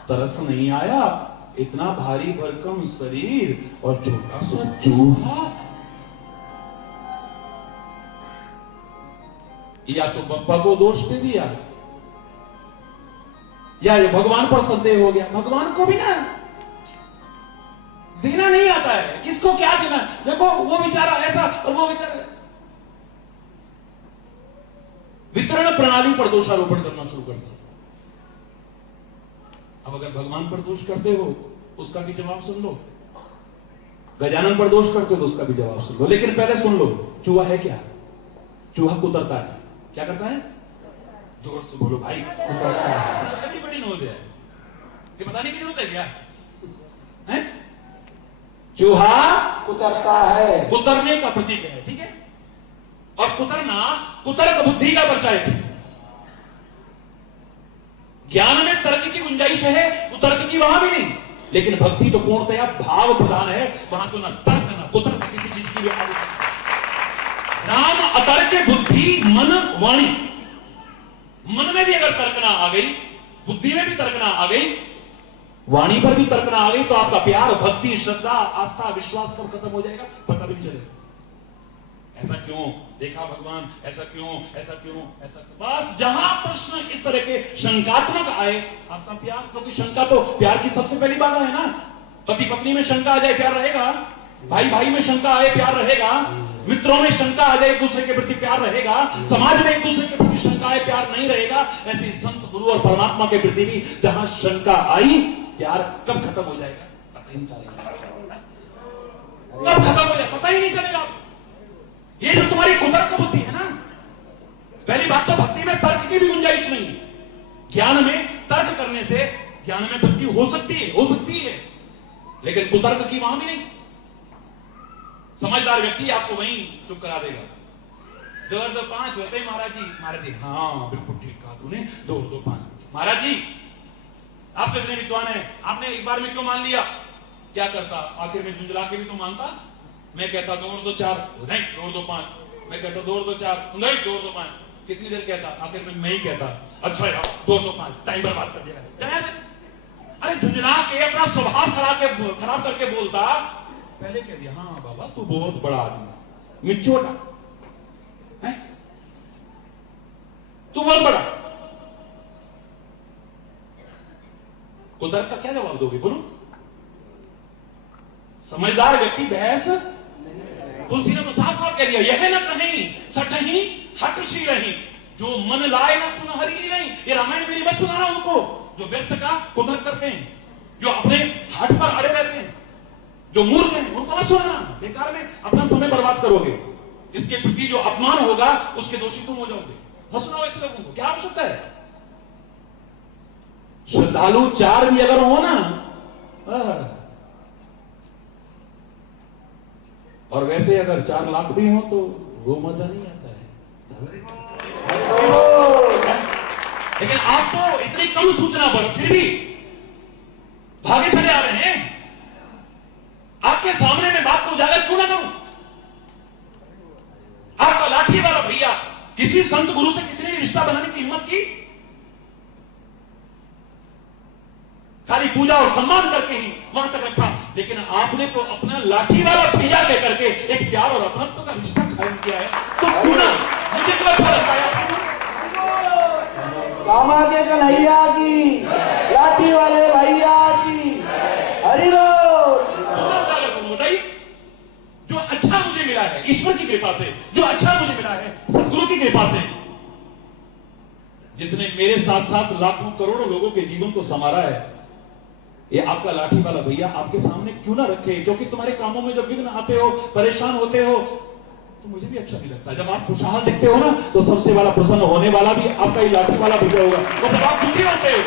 तरस नहीं आया? इतना भारी भरकम शरीर और छोटा सा चूहा। या तो बप्पा को दोष दे दिया या ये भगवान पर संदेह हो गया। भगवान को भी ना देना नहीं आता है, किसको क्या देना। देखो वो बेचारा ऐसा और वो बेचारा। वितरण प्रणाली पर दोषारोपण करना शुरू कर दिया। अब अगर भगवान पर दोष करते हो उसका भी जवाब सुन लो। गजानन पर दोष करते हो तो उसका भी जवाब सुन लो। लेकिन पहले सुन लो, चूहा है क्या? चूहा कुतरता है। क्या करता है? जोर से बोलो भाई। बड़ी बड़ी नोज है, ये बताने की जरूरत है क्या? है? चूहा कुतरता है, कुतरने का प्रतीक है, ठीक है। और कुतरना कुतर्क बुद्धि का परिचायक है। ज्ञान में तर्क की गुंजाइश है, कुतर्क की वहां भी नहीं। लेकिन भक्ति तो पूर्णतया भाव प्रधान है, वहां तो ना तर्क ना कुतर्क किसी चीज की भी राम अतर्क बुद्धि मन वाणी। मन में भी अगर तर्क ना आ गई, बुद्धि में भी तर्क ना आ गई, वाणी पर भी तर्क ना आ गई, तो आपका प्यार, भक्ति, श्रद्धा, आस्था, विश्वास कब खत्म हो जाएगा पता भी नहीं चलेगा। ऐसा क्यों देखा भगवान, ऐसा क्यों, ऐसा क्यों, ऐसा क्यों? बस जहां प्रश्न इस तरह के शंकात्मक आए, आपका प्यार, क्योंकि शंका तो प्यार की सबसे पहली बात है ना। पति पत्नी में शंका आ जाए प्यार रहेगा, भाई भाई में शंका आए प्यार रहेगा, मित्रों में शंका आ जाए एक दूसरे के प्रति प्यार रहेगा, समाज में एक दूसरे के प्रति शंका आए प्यार नहीं रहेगा। ऐसे संत गुरु और परमात्मा के प्रति भी जहां शंका आई, प्यार कब खत्म हो जाएगा पता ही नहीं चलेगा। कब खत्म हो जाएगा पता ही नहीं चलेगा। ये जो तुम्हारी कुतर्क बुद्धि है ना, पहली बात तो भक्ति में तर्क की भी गुंजाइश नहीं है। ज्ञान में तर्क करने से ज्ञान में भक्ति हो सकती है, लेकिन कुतर्क की वहां भी नहीं। समझदार व्यक्ति आपको वहीं चुप करा देगा। 2 और 2 5 होते हैं महाराज जी। हाँ बिल्कुल ठीक कहा तूने, 2 और 2 5। महाराज जी आप तो इतने विद्वान हैं, आपने एक बार में क्यों मान लिया? क्या करता? आखिर में झुंझला के भी तो मानता। मैं कहता 2 और 2 4, नहीं 2 और 2 5। मैं कहता 2 और 2 4, नहीं 2 और 2 5। कितनी देर कहता? आखिर में मैं ही कहता अच्छा यार 2 और 2 5। टाइम बर्बाद कर दिया। अरे झुंझला के अपना स्वभाव खराब करके बोलता। पहले कह दिया हाँ बाबा तू बहुत बड़ा आदमी, मैं छोटा है, तू बहुत बड़ा। कुतर्क का क्या जवाब दोगे बोलो? समझदार व्यक्ति बहस, तुलसी ने तो साफ साफ कह दिया, यह न कहीं सटही हटशील रही, जो मन लाए न सुन हरी नहीं। ये रामायण मेरी मत सुनाना उनको जो व्यर्थ का कुतर्क करते हैं, जो अपने हाथ पर अड़े रहते हैं, जो मूर्ख हैं, उनको मत सुनाना। बेकार में अपना समय बर्बाद करोगे। इसके प्रति जो अपमान होगा उसके दोषी तुम हो जाओगे। मत सुनाओ ऐसे लोगों को, क्या आवश्यकता है? श्रद्धालु 4 भी अगर हो ना, और वैसे अगर 4 लाख भी हो तो वो मजा नहीं आता है। लेकिन आप तो इतनी कम सूचना पर फिर भी भागे चले आ रहे हैं। आपके सामने मैं बात को उजागर क्यों ना करूं? आपका लाठी वाला भैया किसी संत गुरु से किसी ने रिश्ता बनाने की हिम्मत की? खाली पूजा और सम्मान करके ही वहां तक रखा। लेकिन आपने तो अपना लाठी वाला भैया कह करके एक प्यार और अपनत्व का रिश्ता कायम किया है। तो क्यों ना? मुझे क्यों अच्छा लगता है आपको? कामा के कन्हैया की, लाठी वाले भैया की, हरि बोल। बताइए, जो अच्छा मुझे मिला है ईश्वर की कृपा से, जो अच्छा मुझे मिला है सदगुरु की कृपा से, जिसने मेरे साथ साथ लाखों करोड़ों लोगों के जीवन को संवारा है, ये आपका लाठी वाला भैया आपके सामने क्यों ना रखे? क्योंकि तुम्हारे कामों में जब विघ्न आते हो, परेशान होते हो, तो मुझे भी अच्छा नहीं लगता। जब आप खुशहाल दिखते हो ना, तो सबसे वाला प्रसन्न होने वाला भी आपका ही लाठी वाला भैया होगा। तो जब आप दुखी होते हो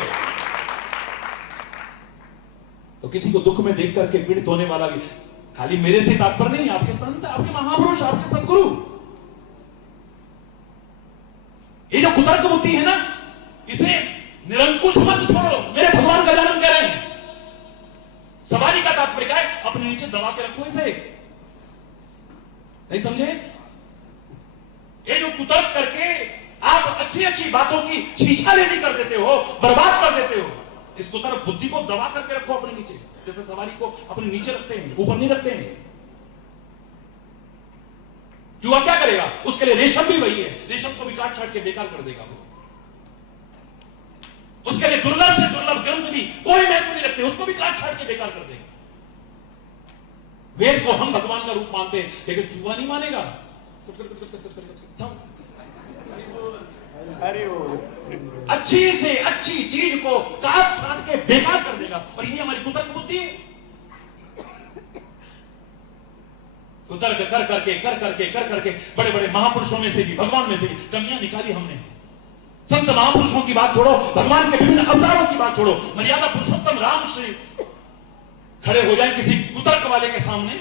तो किसी को दुख में देख करके पीड़ित होने वाला भी। खाली मेरे से तात्पर्य नहीं, आपके संत, आपके महापुरुष, आपके सदगुरु। ये जो कुतर्क बुद्धि है ना, इसे निरंकुश मत छोड़ो। मेरे भगवान गजानन कह रहे हैं, सवारी का तात्पर्य क्या है? अपने नीचे दबा के रखो इसे। नहीं समझे? ये जो कुतर्क करके आप अच्छी अच्छी बातों की छीछालेनी कर देते हो, बर्बाद कर देते हो, इस कुतर्क बुद्धि को दबा करके रखो अपने नीचे। जैसे सवारी को अपने नीचे रखते हैं, ऊपर नहीं रखते हैं। जुआ क्या करेगा? उसके लिए रेशम भी वही है, रेशम को भी काट छाट के बेकार कर देगा वो। उसके लिए दुर्लभ से दुर्लभ ग्रंथ भी कोई महत्व नहीं रखते, उसको भी काट छाट के बेकार कर देगा। वेद को हम भगवान का रूप मानते हैं, लेकिन जुआ नहीं मानेगा। हरि बोल। अच्छी से अच्छी चीज को काट छाट के बेकार कर देगा। और ये हमारी कुतर्क बुद्धि है। कुतर्क कर करके बड़े बड़े महापुरुषों में से भी, भगवान में से भी कमियां निकाली हमने। संत महापुरुषों की बात छोड़ो, भगवान के विभिन्न अवतारों की बात छोड़ो, मर्यादा पुरुषोत्तम राम श्री खड़े हो जाए किसी कुतर्क वाले के सामने,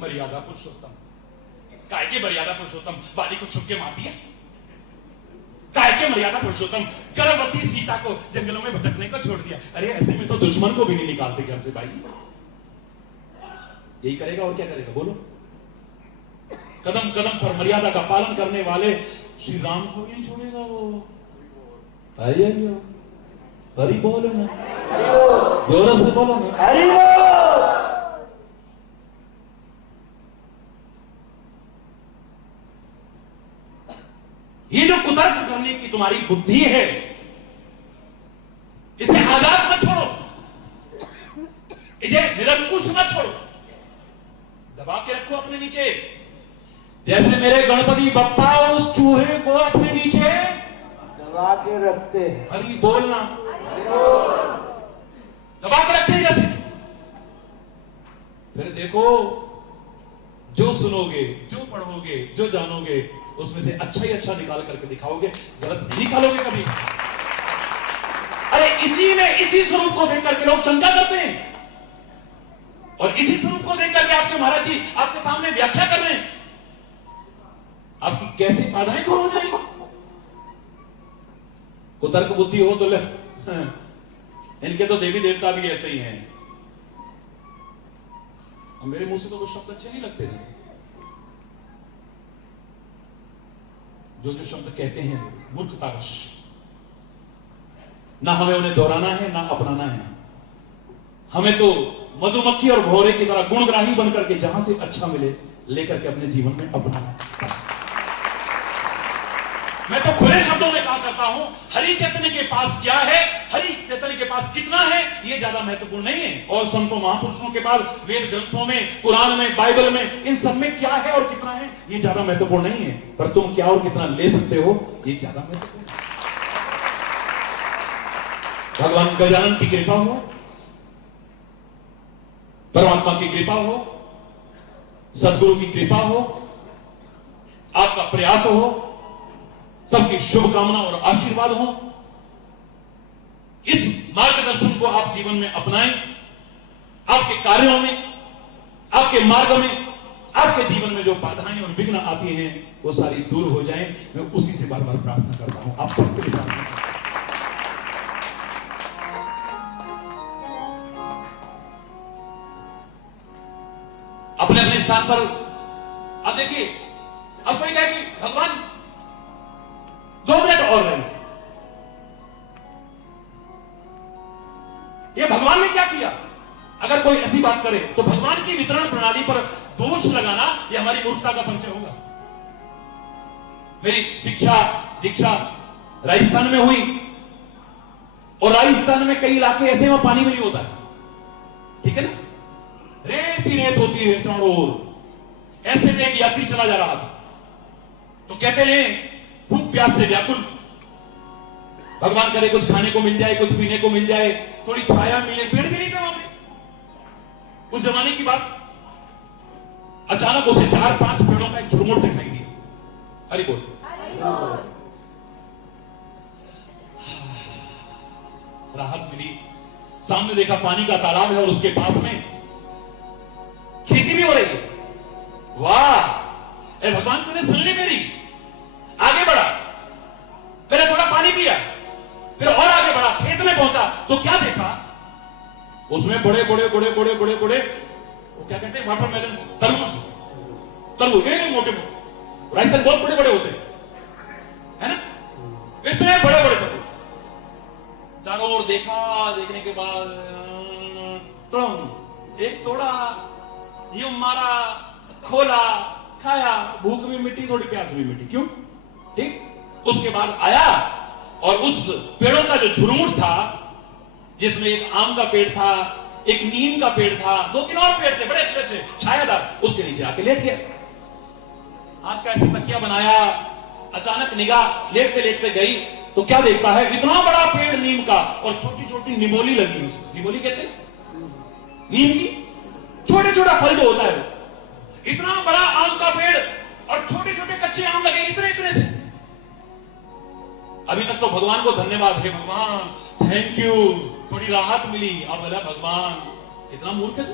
मर्यादा पुरुषोत्तम, काय के मर्यादा पुरुषोत्तम वाली को छुप के मार दिया, काय के मर्यादा पुरुषोत्तम गर्भवती सीता को जंगलों में भटकने को छोड़ दिया। अरे ऐसे में तो दुश्मन को भी नहीं निकालते घर से भाई। यही करेगा और क्या करेगा बोलो। कदम कदम पर मर्यादा का पालन करने वाले श्री राम को नहीं छोड़ेगा वो। आइए हरि बोलो ना, जोर से बोलो ना, हरि बोल। ये जो कुतर्क करने की तुम्हारी बुद्धि है, इसे आजाद मत छोड़ो, इसे निरंकुश मत छोड़ो, दबा के रखो अपने नीचे। जैसे मेरे गणपति बप्पा उस चूहे को अपने नीचे दबा के रखते हैं। हरि बोलना, दबा के रखते हैं जैसे। फिर देखो, जो सुनोगे, जो पढ़ोगे, जो जानोगे, उसमें से अच्छा ही अच्छा निकाल करके दिखाओगे, गलत नहीं निकालोगे कभी। अरे इसी स्वरूप को देख करके लोग शंका करते हैं, और इसी स्वरूप को देख करके आपके महाराज जी आपके सामने व्याख्या कर रहे हैं। आपकी कैसी बाधाएं दूर हो जाएंगी। कुतर्क बुद्धि हो तो ले, इनके तो देवी देवता भी ऐसे ही हैं। मेरे मुंह से तो कुछ शब्द अच्छे नहीं लगते हैं, जो शब्द कहते हैं मूर्खतावश, ना हमें उन्हें दोहराना है ना अपनाना है। हमें तो मधुमक्खी और भौरे की तरह गुणग्राही बनकर के जहां से अच्छा मिले लेकर के अपने जीवन में अपनाना। मैं तो खुले शब्दों में कहा करता हूं, हरि चैतन्य के पास क्या है, हरि चैतन्य के पास कितना है, ये ज्यादा महत्वपूर्ण नहीं है। और संतों महापुरुषों के पास वेद ग्रंथों में, कुरान में, बाइबल में, इन सब में क्या है और कितना है, ये ज्यादा महत्वपूर्ण नहीं है। पर तुम क्या और कितना ले सकते हो, ये ज्यादा महत्वपूर्ण है। भगवान गजानन की कृपा हो, परमात्मा की कृपा हो, सदगुरु की कृपा हो, आपका प्रयास हो, सबकी शुभकामना और आशीर्वाद हो। इस मार्गदर्शन को आप जीवन में अपनाएं। आपके कार्यों में, आपके मार्ग में, आपके जीवन में जो बाधाएं और विघ्न आती हैं वो सारी दूर हो जाएं। मैं उसी से बार बार प्रार्थना करता हूं, आप सबके लिए प्रार्थना करता हूं। अपने अपने स्थान पर अब देखिए, अब कोई कहे कि भगवान 2 मिनट और रहे, ये भगवान ने क्या किया? अगर कोई ऐसी बात करे तो भगवान की वितरण प्रणाली पर दोष लगाना यह हमारी मूर्खता का परिचय होगा। मेरी शिक्षा दीक्षा राजस्थान में हुई, और राजस्थान में कई इलाके ऐसे वहां पानी भी नहीं होता है, ठीक है ना, रेत ही रेत होती है चारों ओर। ऐसे में एक यात्री चला जा रहा था, तो कहते हैं भूख प्यास से व्याकुल, भगवान करे कुछ खाने को मिल जाए, कुछ पीने को मिल जाए, थोड़ी छाया मिले, पेड़ भी नहीं था वहां पे। उस जमाने की बात, अचानक उसे 4-5 पेड़ों का एक झुरमुट दिखाई दिया। हरि बोल। राहत मिली। सामने देखा पानी का तालाब है और उसके पास में खेती भी हो रही है। वाह, ए भगवान तूने सुन ली मेरी। आगे बढ़ा, पहले थोड़ा पानी पिया, फिर और आगे बढ़ा, खेत में पहुंचा तो क्या देखा, उसमें बड़े बड़े बड़े बड़े बड़े बड़े वो क्या कहते हैं, वाटरमेलन, तरबूज, तरबूज मोटे मोटे, राजस्थान बहुत बड़े बड़े होते हैं ना, इतने बड़े बड़े तरबूज। चारों ओर देखा, देखने के बाद एक तोड़ा, यूं मारा, खोला, खाया, भूख भी मिटी, थोड़ी प्यास भी मिटी। क्यों? ठीक। उसके बाद आया और उस पेड़ों का जो झुरमुट था, जिसमें एक आम का पेड़ था, एक नीम का पेड़ था, 2-3 और पेड़ थे बड़े अच्छे अच्छे छायादार, उसके नीचे आके लेट गया। हाथ का ऐसे तकिया बनाया, अचानक निगाह लेटते लेटते गई तो क्या देखता है, इतना बड़ा पेड़ नीम का और छोटी छोटी निमोली लगी उसमें। निमोली कहते हैं नीम की, छोटे छोटा फल जो होता है, इतना बड़ा आम का पेड़ और छोटे छोटे कच्चे आम लगे इतने इतने से। अभी तक तो भगवान को धन्यवाद है, भगवान थैंक यू, थोड़ी राहत मिली। अब बोला भगवान इतना मूर्ख है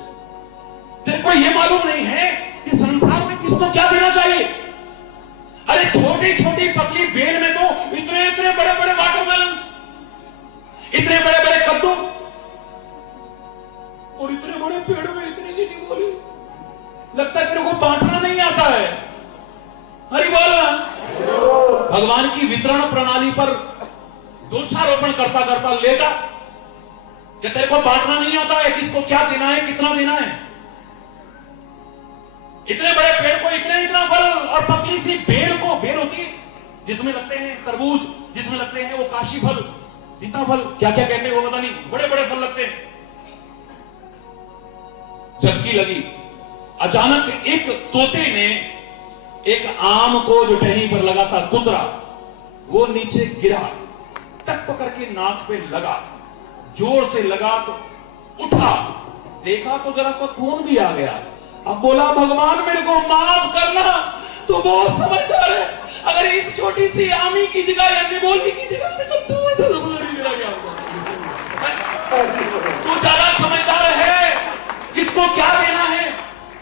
तेरे को ये मालूम नहीं है कि संसार में किसको क्या देना चाहिए। अरे छोटी छोटी पतली बेल में तो इतने इतने बड़े बड़े वाटरमेलन, इतने बड़े बड़े कद्दू, और इतने बड़े पेड़ में इतनी सी निगोली। लगता है तेरे को बांटना नहीं आता है। हरि बोल। भगवान की वितरण प्रणाली पर दोषारोपण करता करता लेटा कि तेरे को बांटना नहीं आता है, किसको क्या देना है, कितना देना है। इतने बड़े पेड़ को इतने इतना फल, और पतली सी बेल को, बेल होती है जिसमें लगते हैं तरबूज, जिसमें लगते हैं वो काशी फल, सीताफल, क्या क्या कहते हैं वो पता नहीं, बड़े बड़े फल लगते हैं। झपकी लगी, अचानक एक तोते ने एक आम को जो टहनी पर लगा था कुतरा, वो नीचे गिरा, टक पकड़ के नाक पे लगा, जोर से लगा तो उठा, देखा तो जरा सा खून भी आ गया। अब बोला भगवान मेरे को माफ करना, तो बहुत समझदार है। अगर इस छोटी सी आमी की जगह या निबोली की जगह से तो तू मेरा क्या होगा। तू ज्यादा समझदार है, किसको क्या देना है।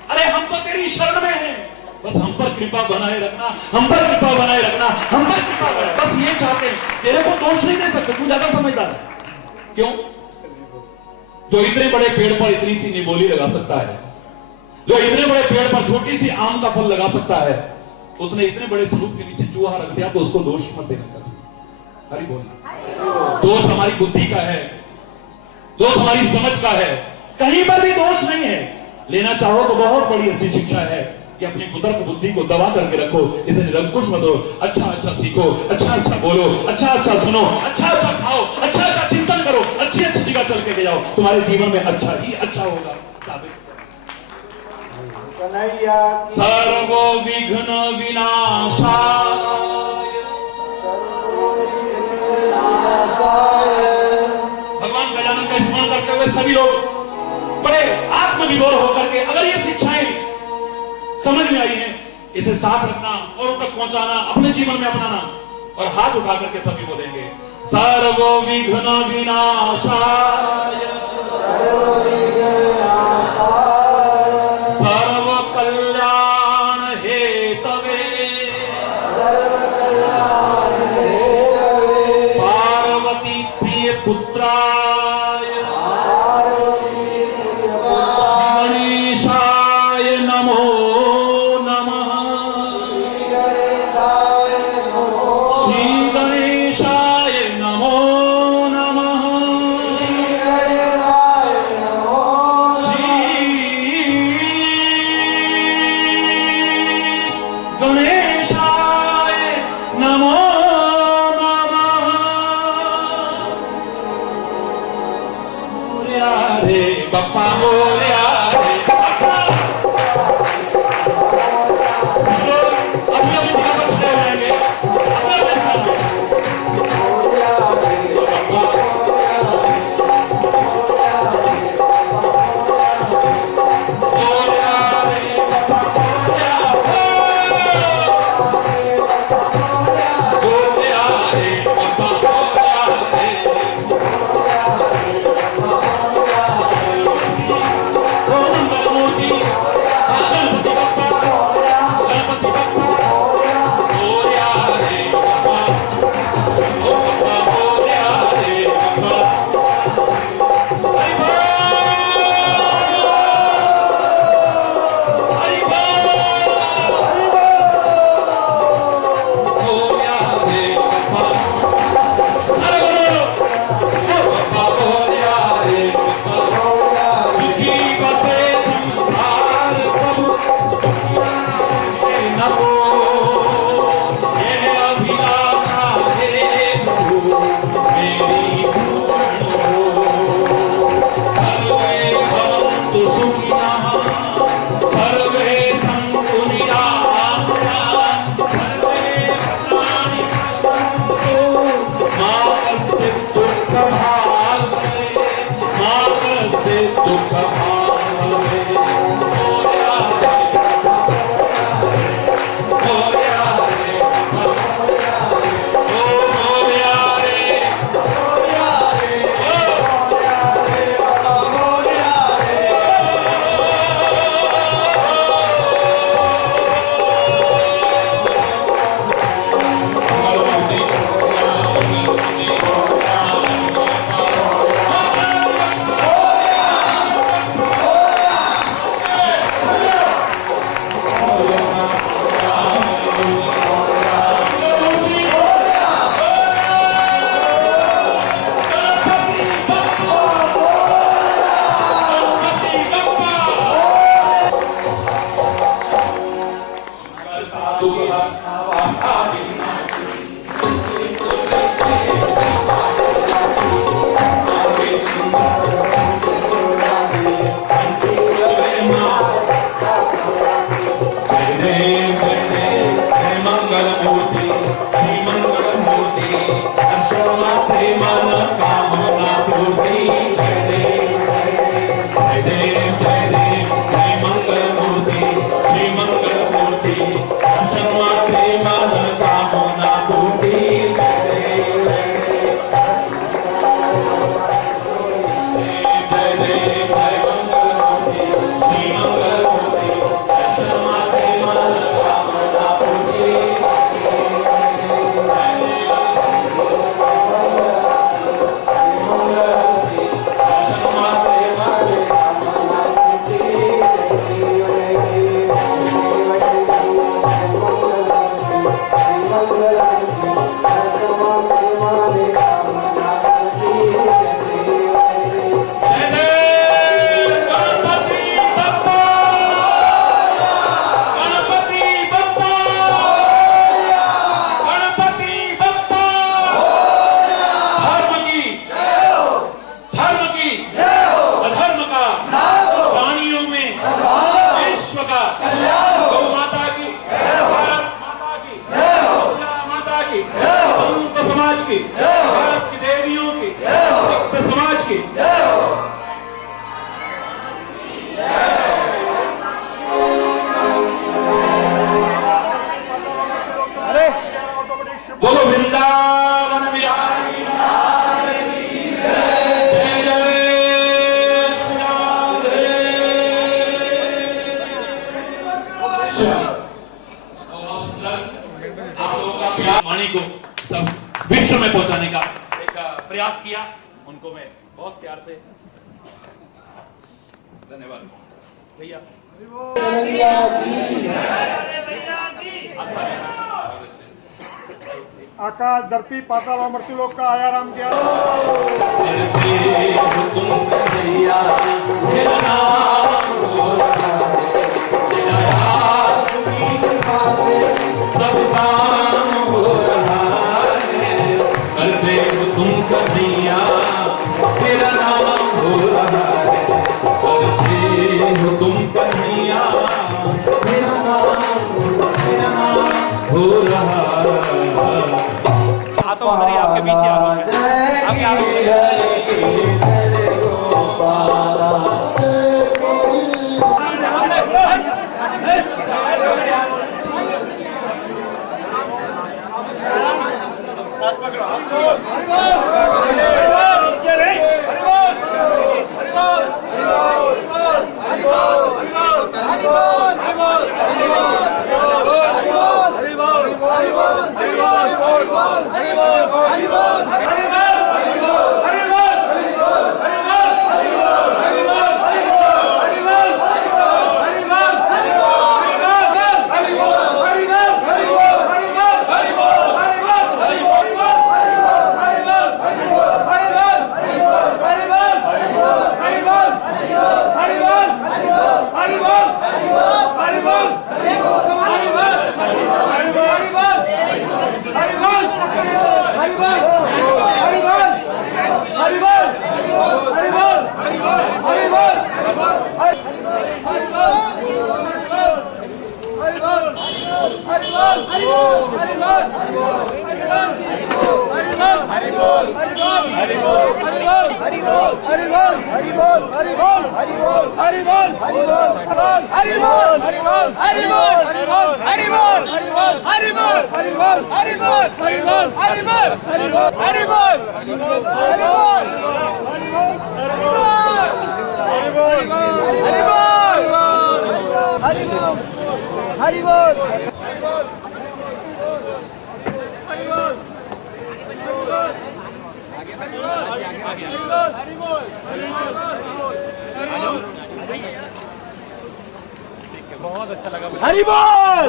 अरे हम तो तेरी शरण में हैं, बस हम पर कृपा बनाए रखना, हम पर कृपा बनाए रखना, हम पर कृपा बनाए, बस ये चाहते हैं। तेरे को दोष नहीं दे सकते, तू ज्यादा समझदार है। क्यों? जो इतने बड़े पेड़ पर इतनी सी निबोली लगा सकता है, जो इतने बड़े पेड़ पर छोटी सी आम का फल लगा सकता है, उसने इतने बड़े स्वरूप के नीचे चूहा रख दिया, तो उसको दोष मत देना कभी। हरि बोल। दोष हमारी बुद्धि का है, दोष हमारी समझ का है, कहीं पर भी दोष नहीं है। लेना चाहो तो बहुत बड़ी ऐसी शिक्षा है कि अपनी कुतर्क बुद्धि को दबा करके रखो, इसे निरंकुश मत हो। अच्छा अच्छा सीखो, अच्छा अच्छा बोलो, अच्छा अच्छा सुनो, अच्छा अच्छा खाओ, अच्छा अच्छा चिंतन करो, अच्छी अच्छी जगह चल के जाओ, तुम्हारे जीवन में अच्छा ही अच्छा होगा। सर्वो विघ्न विनाशाय, भगवान गजानन का स्मरण करते हुए सभी लोग बड़े आत्मविभोर होकर के, अगर ये शिक्षाएं समझ में आई हैं, इसे साथ रखना, औरों तक पहुंचाना, अपने जीवन में अपनाना, और हाथ उठा करके सभी बोलेंगे सर्वो विघ्न विनाशाय, सर्व कल्याण हेतवे, पार्वती प्रिय पुत्राय, गणेशाय नमो नमः, श्री गणेशाय नमो नमः, बोलो वृंदावन बिहारी लाल की जय। जय श्री राधे। आप लोगों का प्यार वाणी को सब विश्व में पहुंचाने का एक प्रयास किया, उनको मैं बहुत प्यार से धन्यवाद भैया। आकाश धरती पाताल और मृत्यु लोक का आया राम किया। आपके बीच ही आ रहा है, आगे आ रहा है। बहुत अच्छा लगा। हरि बोल।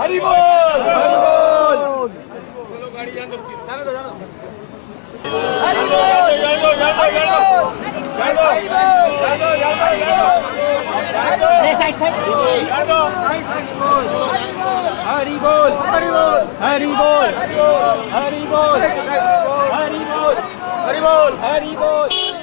हरि बोल हरि बोल हरि बोल हरि बोल हरि बोल हरि बोल हरि बोल हरि बोल हरि बोल हरि बोल